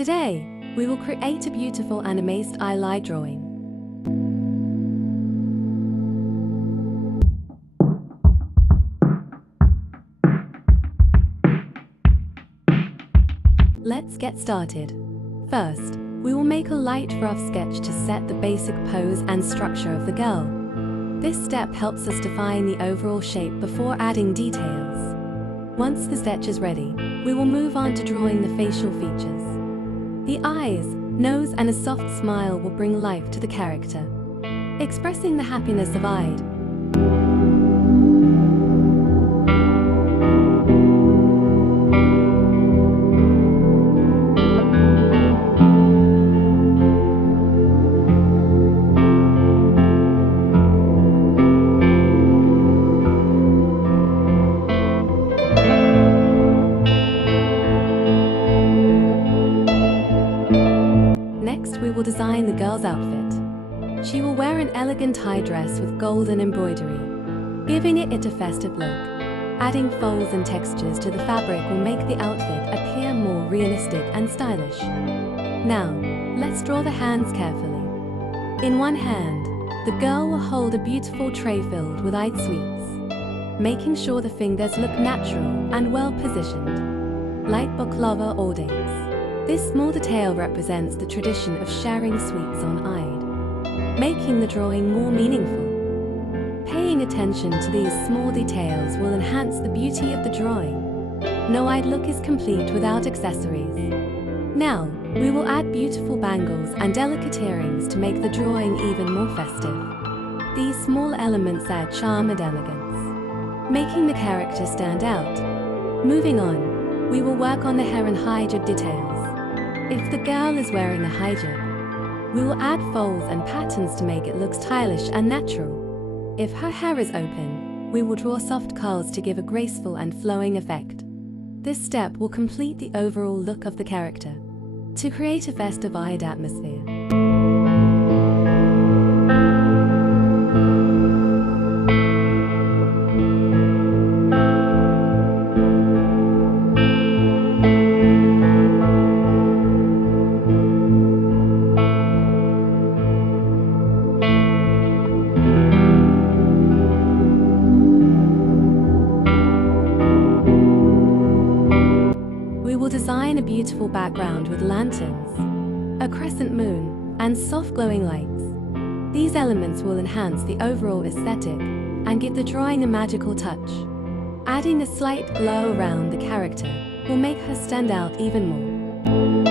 Today, we will create a beautiful animated eyelid drawing. Let's get started. First, we will make a light rough sketch to set the basic pose and structure of the girl. This step helps us define the overall shape before adding details. Once the sketch is ready, we will move on to drawing the facial features. The eyes, nose, and a soft smile will bring life to the character, expressing the happiness of Eid. Next, we will design the girl's outfit. She will wear an elegant high dress with golden embroidery, giving it a festive look. Adding folds and textures to the fabric will make the outfit appear more realistic and stylish. Now, let's draw the hands carefully. In one hand, the girl will hold a beautiful tray filled with Eid sweets, making sure the fingers look natural and well positioned, like baklava or dates. This small detail represents the tradition of sharing sweets on Eid, making the drawing more meaningful. Paying attention to these small details will enhance the beauty of the drawing. No Eid look is complete without accessories. Now, we will add beautiful bangles and delicate earrings to make the drawing even more festive. These small elements add charm and elegance, making the character stand out. Moving on, we will work on the hair and hijab details. If the girl is wearing a hijab, we will add folds and patterns to make it look stylish and natural. If her hair is open, we will draw soft curls to give a graceful and flowing effect. This step will complete the overall look of the character, to create a festive Eid atmosphere. We will design a beautiful background with lanterns, a crescent moon, and soft glowing lights. These elements will enhance the overall aesthetic and give the drawing a magical touch. Adding a slight glow around the character will make her stand out even more.